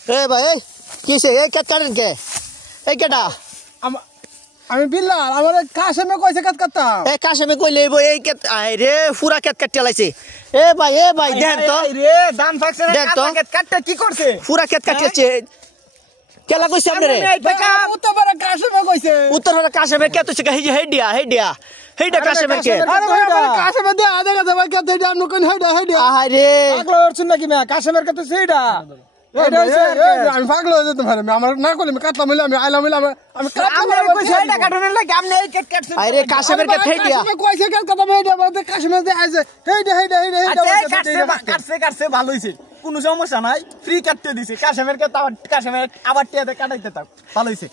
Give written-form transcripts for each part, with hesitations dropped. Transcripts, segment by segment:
এ ভাই এই কিসে এই কেট কাটেন কে এই কেটা আমি বিল্লাল আমার কাশেমে কইছে কাট কাটতাম এ কাশেমে কইলে এই কেট আই রে পুরা কেট কাটতে লাইছে এ ভাই দেখ তো রে দান ফাকছে কেট কাটতে কি করছে পুরা কেট কাটছে কেলা কইছে আপনি রে উত্তরপাড়া কাশেমে কইছে উত্তরপাড়া কাশেমে কে তুই হেডিয়া কাশেমে কে আরে ভাই কাশেমে দে আদে কথা ভাই কত এটা আপনি কোন হেডিয়া আহাই রে পাগল হচ্ছেন নাকি মে কাশেমের কত সেইটা এটা হইছে আমি পাগল হয়ে যেতে পারি আমার না করলে আমি কাটলাম হইলে আমি আইলাম হইলে আমি কাটলাম কইছে এটা কাটনের লাগি আপনি এই কেট কাটছেন আরে কাশেমের কে হেডিয়া কইছে কাট কথা হেডিয়া বলতে কাশেমে দে আইছে হেডিয়া কাটছে ভালো হইছে কোনো সমস্যা নাই ফ্রি কাটতে দিছে কাশেমের কে কাশেমের আবার টিয়াতে কাটাইতে থাক ভালো হইছে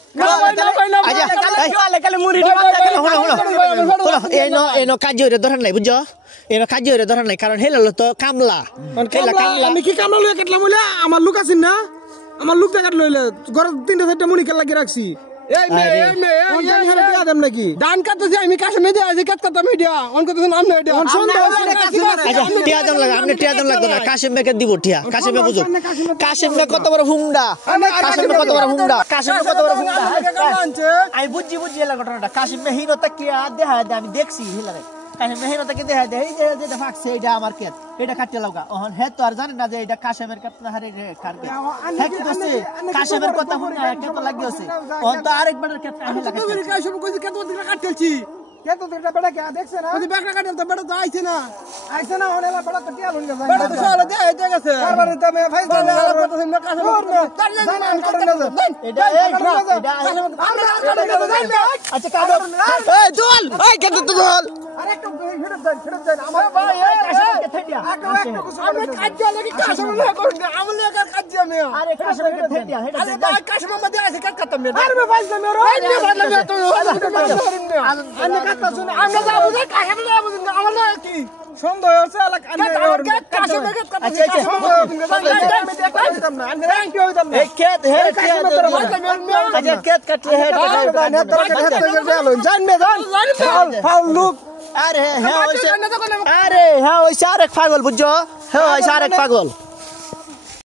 কালে মুড়ি হলো এনো কাজ হইরে ধরেন নাই বুঝছো এনো কাজ হইরে ধরেন নাই কারণ হেলালো তো কামলা আমি কি কামলা লইয়া কাটলাম বলে আমার লোক আছেন না আমার লোক কাট লইলে ঘর তিনটা চারটা মুড়ি কে লাগি রাখছি এই মে দিয়া দেম নাকি দান কাটতেছি আমি কাশেমে দিয়া আইছি কাট কাটতাম হেডিয়া অন করতেছেন আমনে হেডিয়া অন সন্দেহ আচ্ছা টিয়া জন লাগা আপনি টিয়া জন লাগতো না কাশেমে কে দিব টিয়া কাশেমে বুঝো কাশেমে কত বড় হুমডা কাশেমে কত বড় হুমডা আমি বুঝি এলা ঘটনাটা কাশেমে হিরোটা কি দেখা দে আমি দেখছি হিলারে কাশেমে হিরোটা কি দেখা দে এই যে যেটা ফাকছে এটা আমার কেট এটা কাটতে লাগা ওহন হে তো আর জানেন না যে এটা কাশেমের কেট না হারে রে কাটবে হে কি দোস্তে কাশেমের কথা হুন কেট লাগিয়েছে ওহন তো আরেকবারের কেট আমি লাগাইছি তুমি কাশেম কইছি কেট দিন কাটতেছি কেট তো বেটা কে দেখছ না ওই বেটা কাটেল তো বেটা তো আইছে না ওনেলা বেটা তো টিয়া লইন গেছে বেটা তো সারা দে আইতে গেছে কারবারে তুমি ফাইজ দাও আর কথা শুন কাশেম এটা আচ্ছা কাটো এই দল এই কেট তো দল আরেকটু ফিরত দেন আমার ভাই কাশেম কে থেডিয়া আমি কাজ লাগি কাশেম লাগা করুন আমি লাগা কাজ আমি আরে কাশেম কে থেডিয়া আরে ভাই কাশেম মধ্যে আছে কাট কাটতাম মে আরে ভাই ফাইজ দাও রে এই ভালো লাগে তো আমি কাটতা শুন আমি যাবো যে কাশেম লাগা বুঝুন আমার লাগা কি সন্দেহ হচ্ছে এলাকা আমি কাশেম কে কাটতা আচ্ছা এই কেট হে আচ্ছা কেট কাটলে হে জান মে ফাউল লুক আরে হ্যাঁ ওইছে আরেক পাগল বুঝছো হ্যাঁ ওইছে আরেক পাগল